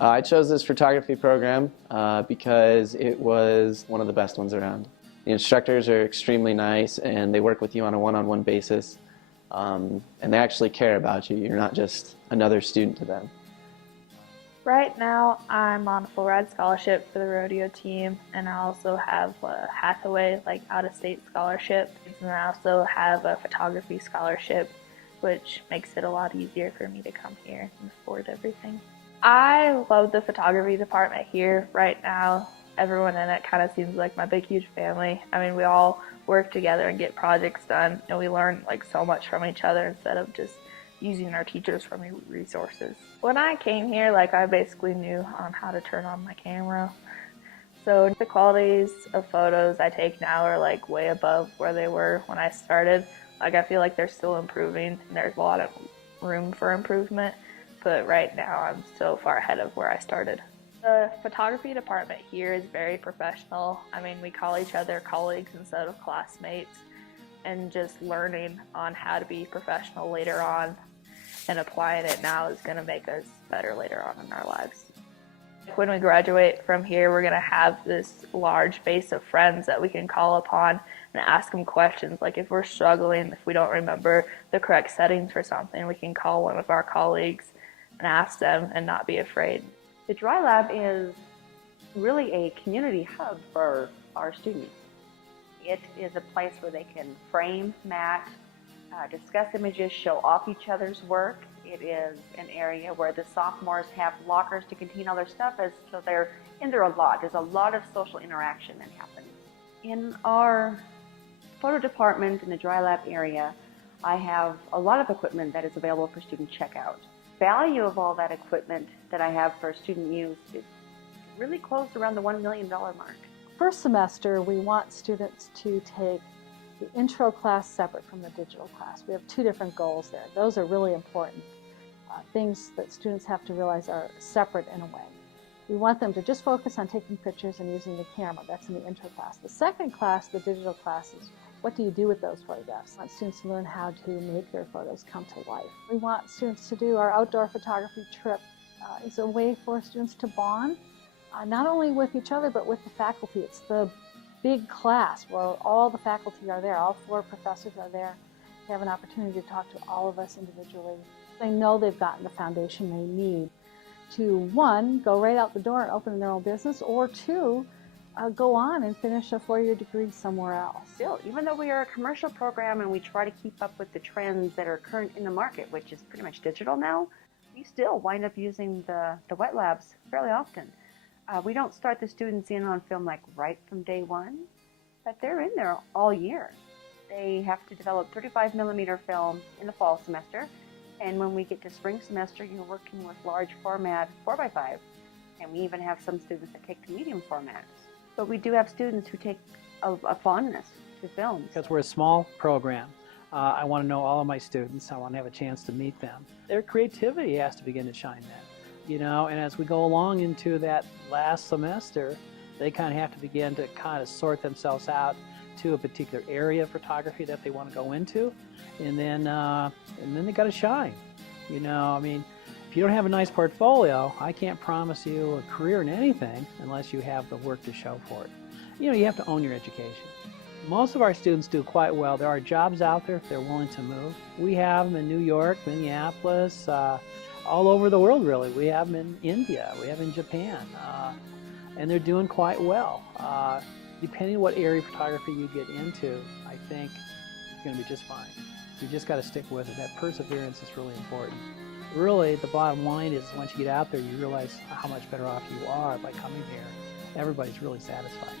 I chose this photography program because it was one of the best ones around. The instructors are extremely nice and they work with you on a one-on-one basis, and they actually care about you. You're not just another student to them. Right now, I'm on a full ride scholarship for the rodeo team, and I also have a Hathaway, out-of-state scholarship, and I also have a photography scholarship, which makes it a lot easier for me to come here and afford everything. I love the photography department here right now. Everyone in it kind of seems like my big, huge family. I mean, we all work together and get projects done, and we learn so much from each other instead of just using our teachers for resources. When I came here, I basically knew on how to turn on my camera. So the qualities of photos I take now are way above where they were when I started. I feel like they're still improving and there's a lot of room for improvement, but right now I'm so far ahead of where I started. The photography department here is very professional. I mean, we call each other colleagues instead of classmates, and just learning on how to be professional later on and applying it now is going to make us better later on in our lives. When we graduate from here, we're going to have this large base of friends that we can call upon and ask them questions. If we're struggling, if we don't remember the correct settings for something, we can call one of our colleagues and ask them and not be afraid. The Dry Lab is really a community hub for our students. It is a place where they can frame, mat, discuss images, show off each other's work. It is an area where the sophomores have lockers to contain all their stuff, so they're in there a lot. There's a lot of social interaction that happens. In our photo department in the Dry Lab area, I have a lot of equipment that is available for student checkout. Value of all that equipment that I have for student use is really close around the $1 million mark. First semester, we want students to take the intro class separate from the digital class. We have two different goals there. Those are really important things that students have to realize are separate in a way. We want them to just focus on taking pictures and using the camera. That's in the intro class. The second class, the digital class, is what do you do with those photographs? We want students to learn how to make their photos come to life. We want students to do our outdoor photography trip. It's a way for students to bond, not only with each other, but with the faculty. It's the big class where all the faculty are there. All 4 professors are there. They have an opportunity to talk to all of us individually. They know they've gotten the foundation they need to, 1, go right out the door and open their own business, or 2, go on and finish a 4-year degree somewhere else. Still, even though we are a commercial program and we try to keep up with the trends that are current in the market, which is pretty much digital now, we still wind up using the wet labs fairly often. We don't start the students in on film right from day one, but they're in there all year. They have to develop 35mm film in the fall semester, and when we get to spring semester, you're working with large format 4x5, and we even have some students that take to medium formats. But we do have students who take a fondness to film. Because we're a small program, I want to know all of my students. I want to have a chance to meet them. Their creativity has to begin to shine then. And as we go along into that last semester, they kind of have to begin to sort themselves out to a particular area of photography that they want to go into, and then they got to shine. If you don't have a nice portfolio, I can't promise you a career in anything unless you have the work to show for it. You have to own your education. Most of our students do quite well. There are jobs out there if they're willing to move. We have them in New York, Minneapolis, all over the world really. We have them in India, we have them in Japan, and they're doing quite well. Depending on what area of photography you get into, I think you're going to be just fine. You just got to stick with it. That perseverance is really important. Really, the bottom line is once you get out there, you realize how much better off you are by coming here. Everybody's really satisfied.